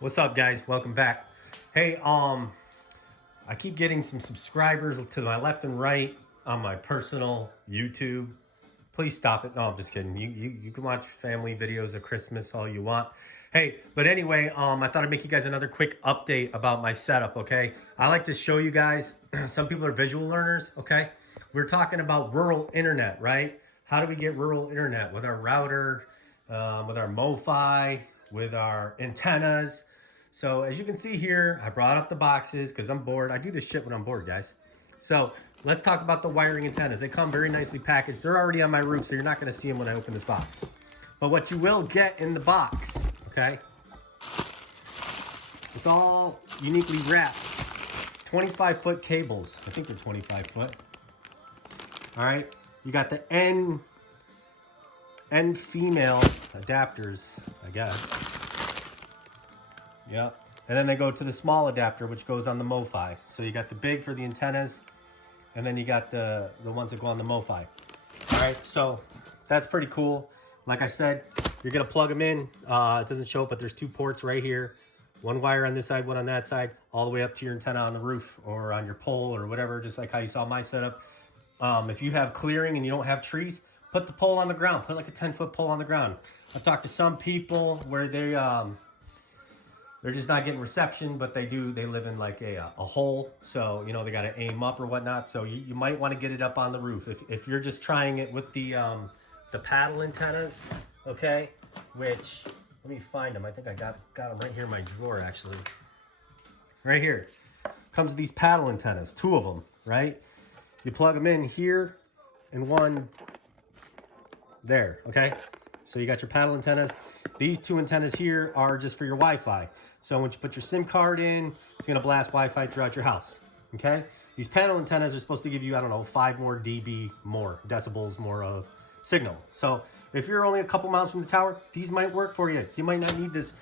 What's up, guys? Welcome back. Hey, I keep getting some subscribers to my left and right on my personal YouTube. Please stop it. No, I'm just kidding. You can watch family videos of Christmas all you want. Hey, but anyway, I thought I'd make you guys another quick update about my setup, okay? I like to show you guys, some people are visual learners, okay? We're talking about rural internet, right? How do we get rural internet? With our router, with our Mofi, with our antennas. So as you can see here, I brought up the boxes because I'm bored. I do this shit when I'm bored, guys. So let's talk about the Wireng antennas. They come very nicely packaged. They're already on my roof, so you're not going to see them when I open this box. But what you will get in the box, okay, it's all uniquely wrapped. 25-foot cables. I think they're 25 foot. All right. You got the end female adapters, I guess. Yep. And then they go to the small adapter, which goes on the Mofi. So you got the big for the antennas, and then you got the ones that go on the Mofi. All right, so that's pretty cool. Like I said, you're gonna plug them in. It doesn't show it, but there's two ports right here. One wire on this side, one on that side, all the way up to your antenna on the roof or on your pole or whatever, just like how you saw my setup. If you have clearing and you don't have trees, put the pole on the ground. Put like a 10-foot pole on the ground. I've talked to some people where they're just not getting reception, but they live in like a hole. So, you know, they got to aim up or whatnot. So you might want to get it up on the roof. If you're just trying it with the paddle antennas, okay, which, let me find them. I think I got them right here in my drawer, actually. Right here. Comes with these paddle antennas, two of them, right? You plug them in here and one there, okay? So you got your paddle antennas. These two antennas here are just for your Wi-Fi. So when you put your SIM card in, it's gonna blast Wi-Fi throughout your house, okay? These paddle antennas are supposed to give you, I don't know, 5 more dB more, decibels more of signal. So if you're only a couple miles from the tower, these might work for you. You might not need this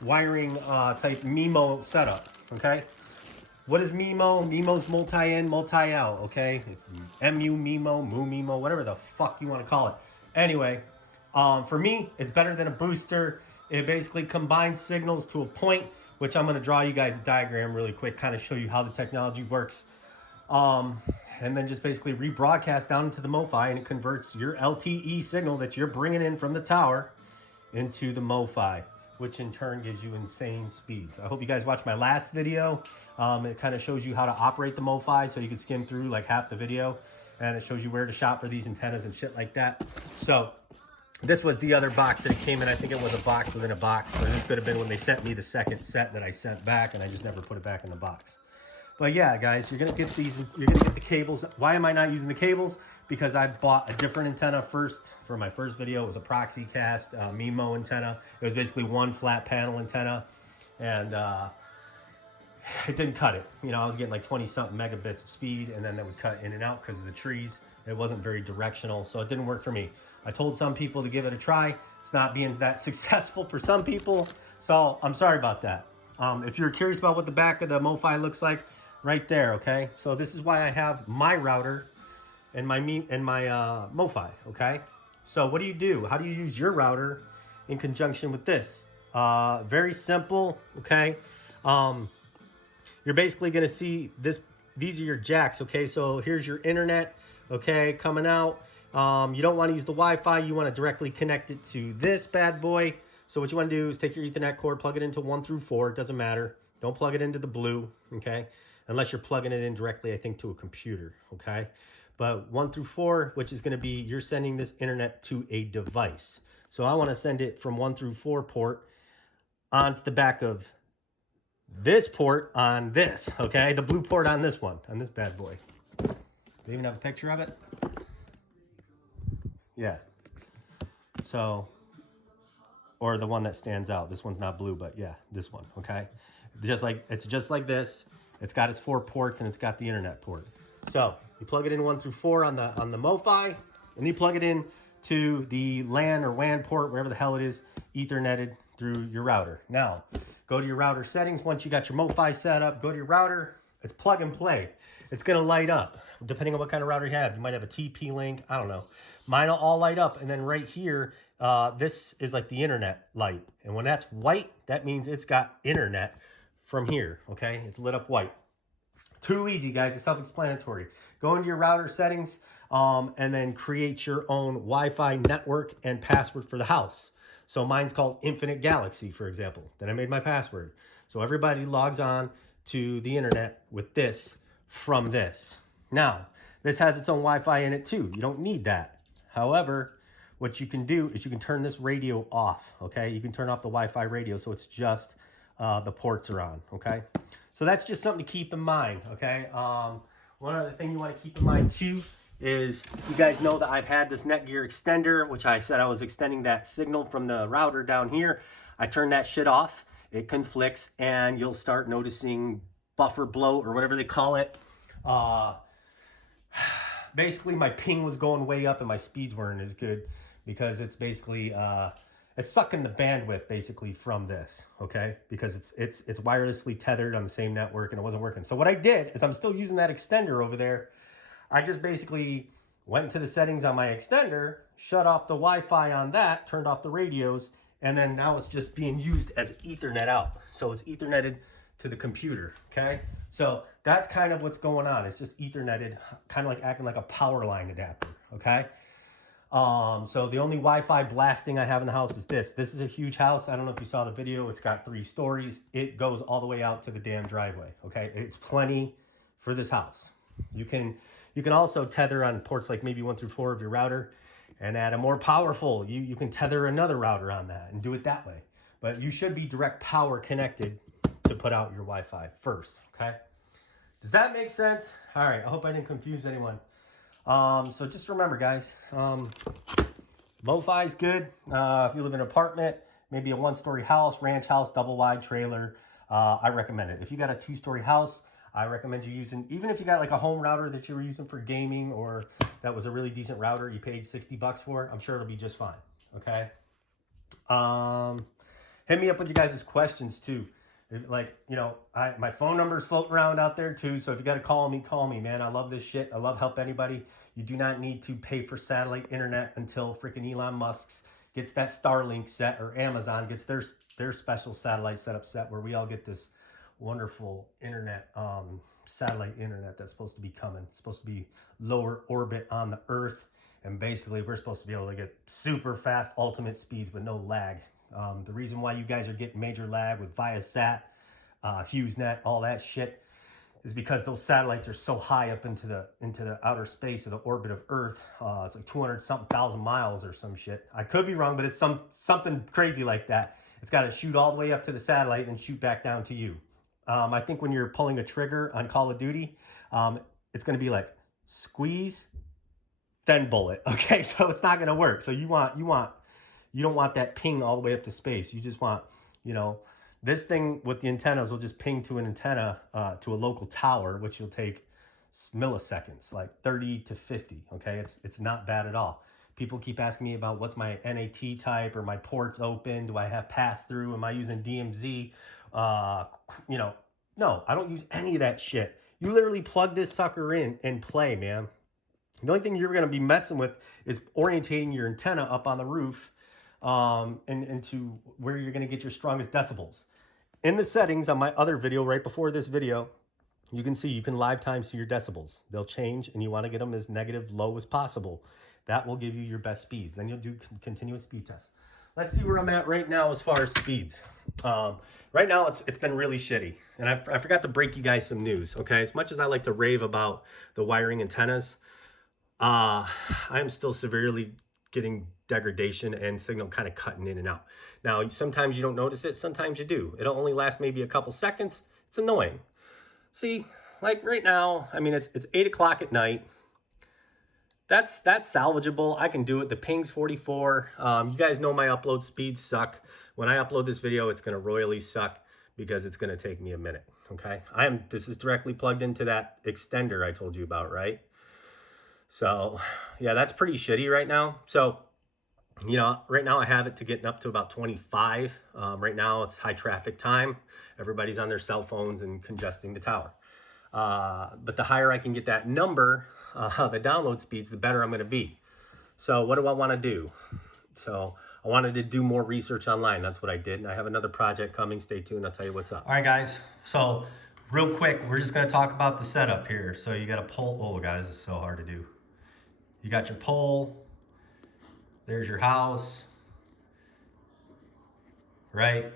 wiring type MIMO setup, okay? What is MIMO? MIMO's multi-in, multi-out, okay? It's MU MIMO, Mu MIMO, whatever the fuck you wanna call it. Anyway, for me, it's better than a booster. It basically combines signals to a point, which I'm going to draw you guys a diagram really quick, kind of show you how the technology works. And then just basically rebroadcast down into the Mofi, and it converts your LTE signal that you're bringing in from the tower into the Mofi, which in turn gives you insane speeds. I hope you guys watched my last video. It kind of shows you how to operate the Mofi, so you can skim through like half the video, and it shows you where to shop for these antennas and shit like that. So this was the other box that it came in. I think it was a box within a box. So this could have been when they sent me the second set that I sent back, and I just never put it back in the box. But yeah, guys, you're gonna get these. You're gonna get the cables. Why am I not using the cables? Because I bought a different antenna first for my first video. It was a proxy cast MIMO antenna. It was basically one flat panel antenna, and it didn't cut it. You know, I was getting like 20-something megabits of speed, and then that would cut in and out because of the trees. It wasn't very directional, so it didn't work for me. I told some people to give it a try. It's not being that successful for some people, so I'm sorry about that. If you're curious about what the back of the Mofi looks like, right there, okay? So this is why I have my router and my Mofi, okay? So what do you do? How do you use your router in conjunction with this? Very simple, okay? You're basically gonna see this. These are your jacks, okay? So here's your internet, okay, coming out. You don't want to use the Wi-Fi. You want to directly connect it to this bad boy. So what you want to do is take your Ethernet cord, plug it into 1 through 4. It doesn't matter. Don't plug it into the blue, okay? Unless you're plugging it in directly, I think, to a computer, okay? But 1 through 4, which is going to be you're sending this internet to a device. So I want to send it from 1 through 4 port onto the back of this port on this, okay? The blue port on this one, on this bad boy. They even have a picture of it? Yeah. So, or the one that stands out. This one's not blue, but yeah, this one, okay? It's just like this. It's got its 4 ports and it's got the internet port. So, you plug it in 1 through 4 on the Mofi, and you plug it in to the LAN or WAN port, wherever the hell it is, Etherneted through your router. Now, go to your router settings. Once you got your Mofi set up, go to your router. It's plug and play. It's going to light up depending on what kind of router you have. You might have a TP link. I don't know. Mine will all light up. And then right here, this is like the internet light. And when that's white, that means it's got internet from here, okay? It's lit up white. Too easy, guys. It's self-explanatory. Go into your router settings and then create your own Wi-Fi network and password for the house. So mine's called Infinite Galaxy, for example. Then I made my password. So everybody logs on to the internet with this from this. Now, this has its own Wi-Fi in it too. You don't need that. However, what you can do is you can turn this radio off, okay? You can turn off the Wi-Fi radio so it's just the ports are on, okay? So that's just something to keep in mind, okay? One other thing you want to keep in mind too is you guys know that I've had this Netgear extender, which I said I was extending that signal from the router down here. I turned that shit off. It conflicts and you'll start noticing buffer bloat or whatever they call it. Basically my ping was going way up and my speeds weren't as good because it's basically it's sucking the bandwidth basically from this, okay? Because it's wirelessly tethered on the same network and it wasn't working. So what I did is I'm still using that extender over there. I just basically went to the settings on my extender, shut off the Wi-Fi on that, turned off the radios, and then now it's just being used as Ethernet out. So it's Etherneted to the computer, okay? So that's kind of what's going on. It's just Etherneted, kind of like acting like a power line adapter, okay? So the only Wi-Fi blasting I have in the house is this. This is a huge house. I don't know if you saw the video. It's got 3 stories. It goes all the way out to the damn driveway, okay? It's plenty for this house. You can also tether on ports like maybe 1 through 4 of your router and add a more powerful, you can tether another router on that and do it that way. But you should be direct power connected to put out your Wi-Fi first, okay? Does that make sense? All right, I hope I didn't confuse anyone. So just remember, guys, Mofi is good. If you live in an apartment, maybe a 1-story house, ranch house, double wide trailer, I recommend it. If you got a 2-story house, I recommend you using, even if you got like a home router that you were using for gaming or that was a really decent router you paid $60 for, I'm sure it'll be just fine, okay? Hit me up with you guys' questions too. Like, you know, my phone number is floating around out there too. So if you got to call me, man. I love this shit. I love help anybody. You do not need to pay for satellite internet until freaking Elon Musk's gets that Starlink set or Amazon gets their special satellite setup set where we all get this wonderful internet, satellite internet that's supposed to be coming. It's supposed to be lower orbit on the Earth. And basically we're supposed to be able to get super fast ultimate speeds with no lag. The reason why you guys are getting major lag with Viasat, HughesNet, all that shit is because those satellites are so high up into the outer space of the orbit of Earth. It's like 200-something thousand miles or some shit. I could be wrong, but it's something crazy like that. It's got to shoot all the way up to the satellite and then shoot back down to you. I think when you're pulling a trigger on Call of Duty, it's going to be like squeeze, then bullet. Okay, so it's not going to work. So you don't want that ping all the way up to space. You just want, you know, this thing with the antennas will just ping to an antenna, to a local tower, which will take milliseconds, like 30 to 50. Okay, it's not bad at all. People keep asking me about what's my NAT type or my ports open. Do I have pass through? Am I using DMZ? You know, no, I don't use any of that shit. You literally plug this sucker in and play, man. The only thing you're going to be messing with is orientating your antenna up on the roof and into where you're going to get your strongest decibels. In the settings on my other video right before this video, you can see you can live time see your decibels. They'll change and you want to get them as negative low as possible. That will give you your best speeds. Then you'll do continuous speed tests. Let's see where I'm at right now as far as speeds. Right now it's been really shitty. And I forgot to break you guys some news, okay? As much as I like to rave about the Wireng antennas, I am still severely getting degradation and signal kind of cutting in and out. Now, sometimes you don't notice it, sometimes you do. It'll only last maybe a couple seconds. It's annoying. See, like right now, I mean, it's 8 o'clock at night. That's salvageable. I can do it. The ping's 44. You guys know my upload speeds suck. When I upload this video, it's going to royally suck because it's going to take me a minute, okay? This is directly plugged into that extender I told you about, right? So, yeah, that's pretty shitty right now. So, you know, right now I have it to getting up to about 25. Right now it's high traffic time. Everybody's on their cell phones and congesting the tower. But the higher I can get that number, the download speeds, the better I'm going to be. So what do I want to do? So I wanted to do more research online. That's what I did. And I have another project coming. Stay tuned. I'll tell you what's up. All right, guys. So real quick, we're just going to talk about the setup here. So you got a pole. Oh, guys, it's so hard to do. You got your pole. There's your house. Right?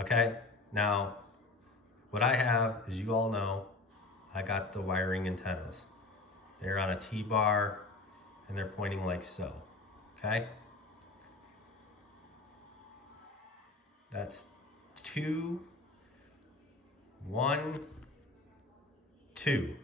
Okay. Now, what I have, as you all know, I got the Wireng antennas. They're on a T-bar and they're pointing like so. Okay? That's 2, 1, 2.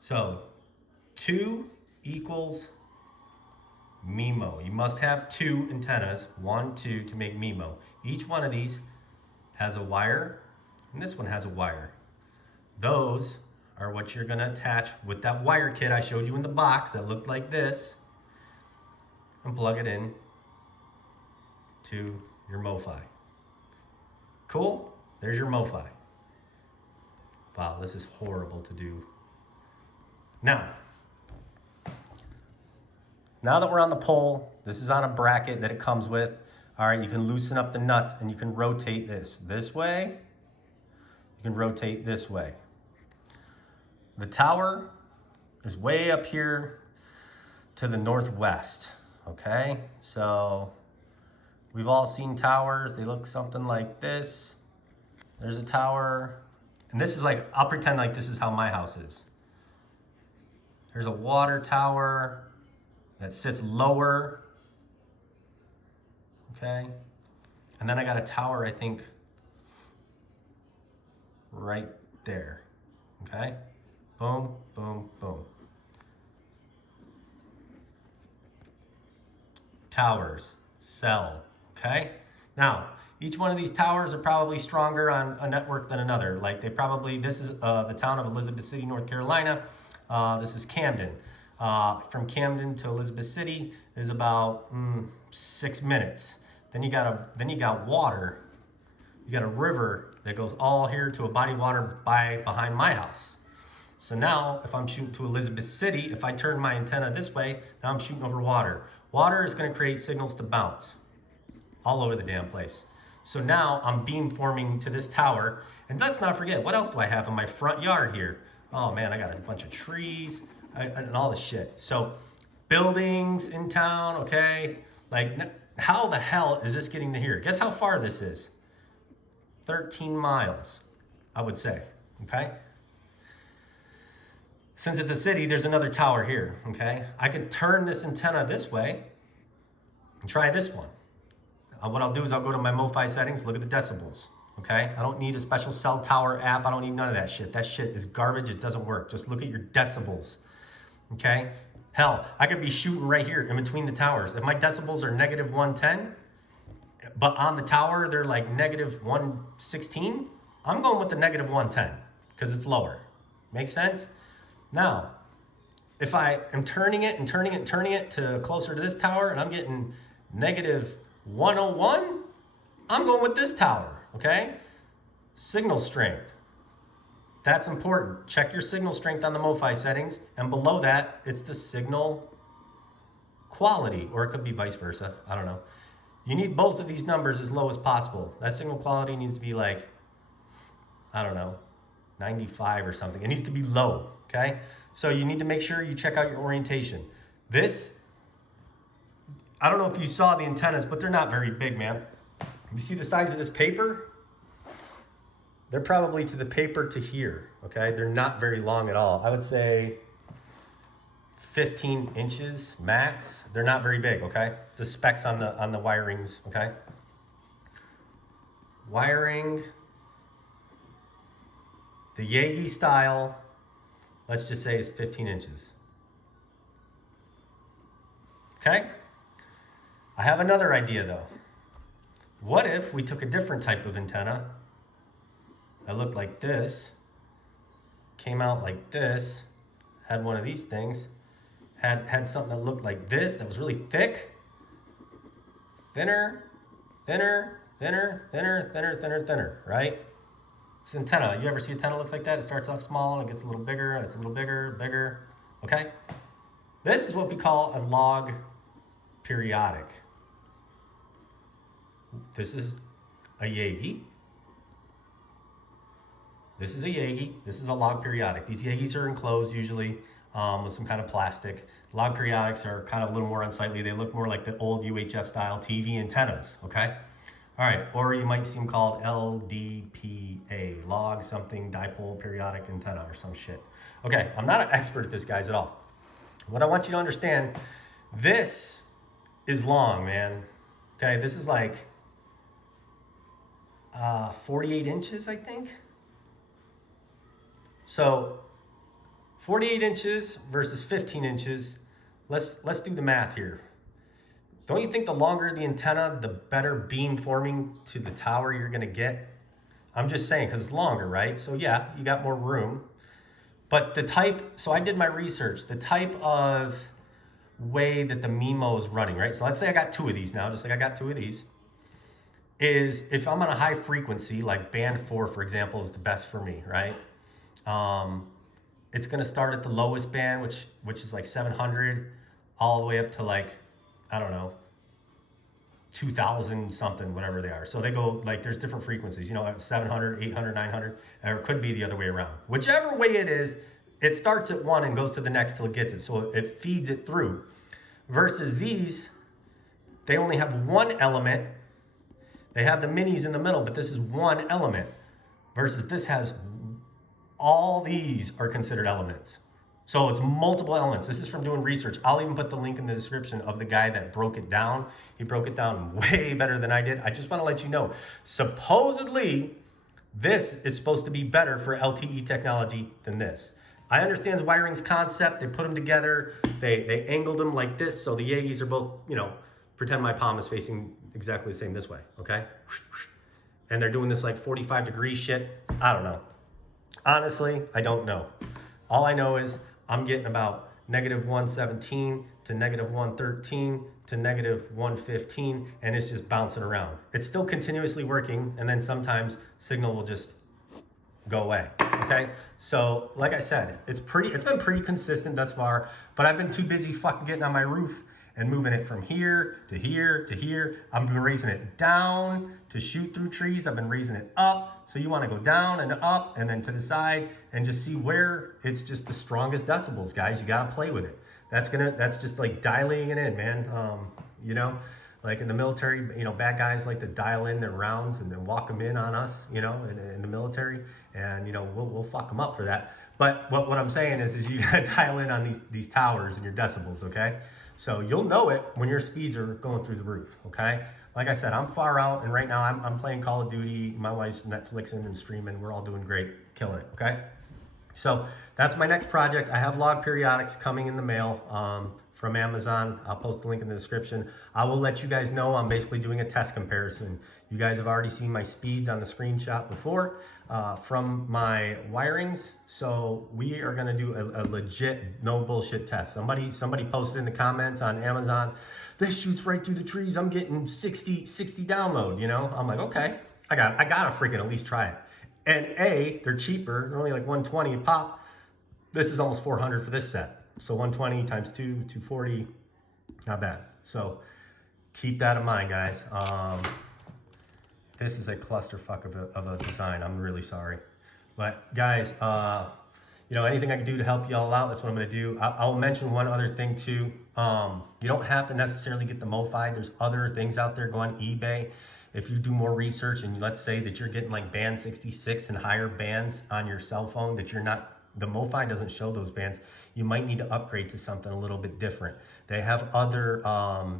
So 2 equals MIMO. You must have 2 antennas, 1, 2, to make MIMO. Each one of these has a wire, and this one has a wire. Those are what you're gonna attach with that wire kit I showed you in the box that looked like this, and plug it in to your Mofi. Cool? There's your Mofi. Wow, this is horrible to do. Now that we're on the pole, this is on a bracket that it comes with. All right, you can loosen up the nuts and you can rotate this way. You can rotate this way. The tower is way up here to the northwest, okay? So we've all seen towers. They look something like this. There's a tower, and this is like, I'll pretend like this is how my house is. There's a water tower that sits lower, okay? And then I got a tower, I think, right there, okay? Boom, boom, boom. Towers, cell, okay? Now, each one of these towers are probably stronger on a network than another. Like they probably, this is the town of Elizabeth City, North Carolina. This is Camden. From Camden to Elizabeth City is about 6 minutes. Then you got water. You got a river that goes all here to a body of water behind my house. So now, if I'm shooting to Elizabeth City, if I turn my antenna this way, now I'm shooting over water. Water is going to create signals to bounce all over the damn place. So now I'm beamforming to this tower. And let's not forget, what else do I have in my front yard here? Oh man, I got a bunch of trees and all this shit. So buildings in town, okay? Like, how the hell is this getting to here? Guess how far this is? 13 miles, I would say, okay? Since it's a city, there's another tower here, okay? I could turn this antenna this way and try this one. What I'll do is I'll go to my Mofi settings, look at the decibels, okay? I don't need a special cell tower app. I don't need none of that shit. That shit is garbage. It doesn't work. Just look at your decibels, okay? Hell, I could be shooting right here in between the towers. If my decibels are negative 110, but on the tower, they're like negative 116, I'm going with the negative 110 because it's lower. Make sense? Now, if I am turning it and turning it and turning it to closer to this tower and I'm getting negative 101, I'm going with this tower, okay? Signal strength. That's important. Check your signal strength on the Mofi settings, and below that, it's the signal quality, or it could be vice versa. I don't know. You need both of these numbers as low as possible. That signal quality needs to be like, I don't know, 95 or something. It needs to be low, okay? So you need to make sure you check out your orientation. This, I don't know if you saw the antennas, but they're not very big, man. You see the size of this paper? They're probably to the paper to here, okay? They're not very long at all. I would say 15 inches max. They're not very big, okay? The specs on the Wirengs, okay? Wireng, the Yagi style, let's just say is 15 inches. Okay? I have another idea though. What if we took a different type of antenna that looked like this, came out like this, had one of these things, had something that looked like this, that was really thick, thinner, thinner, thinner, thinner, thinner, thinner, thinner, right? It's an antenna. You ever see an antenna looks like that? It starts off small and it gets a little bigger, it's a little bigger, bigger, okay? This is what we call a log periodic, This is a Yagi. This is a Yagi. This is a log periodic. These Yagis are enclosed usually with some kind of plastic. Log periodics are kind of a little more unsightly. They look more like the old UHF style TV antennas, okay? All right, or you might see them called LDPA, log something dipole periodic antenna or some shit. Okay, I'm not an expert at this, guys, at all. What I want you to understand, this is long, man. Okay, this is like 48 inches, I think. So 48 inches versus 15 inches. Let's do the math here. Don't you think the longer the antenna, the better beam forming to the tower you're gonna get? I'm just saying, because it's longer, right? So yeah, you got more room. But the type, so I did my research, the type of way that the MIMO is running, right? So let's say I got two of these now, just like I got two of these, is if I'm on a high frequency, like band 4, for example, is the best for me, right? It's gonna start at the lowest band, which is like 700, all the way up to like, I don't know, 2000 something, whatever they are. So they go like, there's different frequencies, you know, 700, 800, 900, or it could be the other way around. Whichever way it is, it starts at one and goes to the next till it gets it. So it feeds it through. Versus these, they only have one element. They have the minis in the middle, but this is one element. Versus this has, all these are considered elements. So it's multiple elements. This is from doing research. I'll even put the link in the description of the guy that broke it down. He broke it down way better than I did. I just want to let you know, supposedly, this is supposed to be better for LTE technology than this. I understand Wiring's concept. They put them together. They angled them like this. So the Yagis are both, you know, pretend my palm is facing exactly the same this way, okay? And they're doing this like 45-degree shit. I don't know. Honestly, I don't know. All I know is I'm getting about -117 to -113 to -115, and it's just bouncing around. It's still continuously working, and then sometimes signal will just go away, okay? So, like I said, it's been pretty consistent thus far, but I've been too busy fucking getting on my roof and moving it from here to here to here. I've been raising it down to shoot through trees. I've been raising it up. So you want to go down and up and then to the side and just see where it's just the strongest decibels, guys. You got to play with it. That's just like dialing it in, man. You know, like in the military, you know, bad guys like to dial in their rounds and then walk them in on us, you know, in the military. And, you know, we'll fuck them up for that. But what I'm saying is you got to dial in on these towers and your decibels, okay? So you'll know it when your speeds are going through the roof, okay? Like I said, I'm far out, and right now I'm playing Call of Duty. My wife's Netflixing and streaming. We're all doing great, killing it, okay? So that's my next project. I have log periodics coming in the mail from Amazon. I'll post the link in the description. I will let you guys know I'm basically doing a test comparison. You guys have already seen my speeds on the screenshot before from my wirings. So we are gonna do a legit, no bullshit test. Somebody posted in the comments on Amazon, this shoots right through the trees. I'm getting 60 download, you know? I'm like, okay, I gotta freaking at least try it. And they're cheaper. They're only like 120 a pop. This is almost 400 for this set. So 120 times 2, 240, not bad. So keep that in mind, guys. This is a clusterfuck of a design. I'm really sorry. But guys, you know, anything I can do to help y'all out, that's what I'm gonna do. I'll mention one other thing too. You don't have to necessarily get the Mofi. There's other things out there. Go on eBay. If you do more research and let's say that you're getting like band 66 and higher bands on your cell phone that you're not, the Mofi doesn't show those bands, you might need to upgrade to something a little bit different. They have other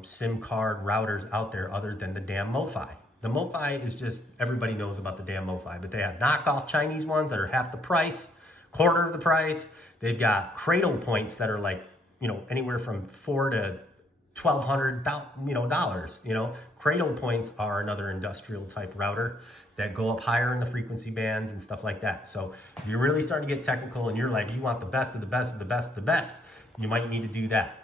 SIM card routers out there other than the damn Mofi. The Mofi is just, everybody knows about the damn Mofi, but they have knockoff Chinese ones that are half the price, quarter of the price. They've got cradle points that are like, you know, anywhere from $400 to $1,200, dollars. You know, cradle points are another industrial type router that go up higher in the frequency bands and stuff like that. So if you're really starting to get technical and you're like, you want the best of the best of the best of the best, you might need to do that.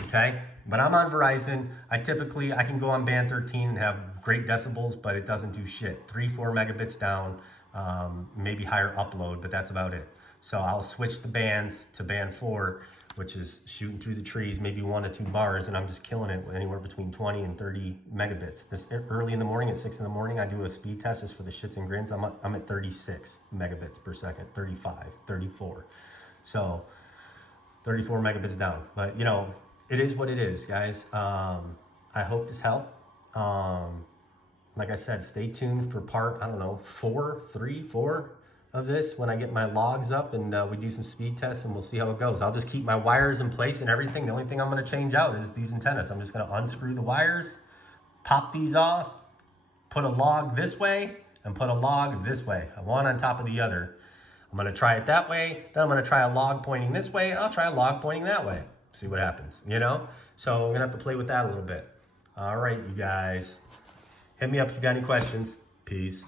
Okay, but I'm on Verizon. I can go on band 13 and have great decibels, but it doesn't do shit. 3-4 megabits down, maybe higher upload, but that's about it. So I'll switch the bands to band 4 which is shooting through the trees, maybe 1 to 2 bars, and I'm just killing it with anywhere between 20 and 30 megabits. This early in the morning at 6 in the morning, I do a speed test just for the shits and grins. I'm at 36 megabits per second, 35, 34. So 34 megabits down. But you know, it is what it is, guys. I hope this helped. Like I said, stay tuned for part, I don't know, 4 of this when I get my logs up and we do some speed tests, and we'll see how it goes. I'll just keep my wires in place and everything. The only thing I'm going to change out is these antennas. I'm just going to unscrew the wires, pop these off, put a log this way and put a log this way, one on top of the other. I'm going to try it that way, then I'm going to try a log pointing this way, and I'll try a log pointing that way. See what happens, you know? So I'm going to have to play with that a little bit. All right, you guys. Hit me up if you got any questions. Peace.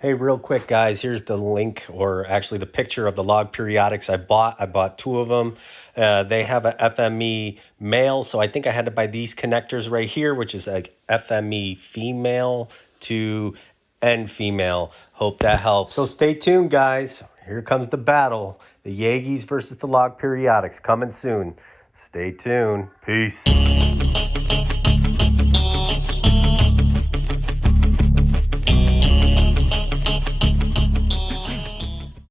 Hey, real quick, guys, here's the link, or actually the picture of the log periodics I bought. I bought 2 of them. They have a FME male, so I think I had to buy these connectors right here, which is like FME female to end female. Hope that helps. So stay tuned, guys. Here comes the battle. The Yagis versus the log periodics coming soon. Stay tuned. Peace.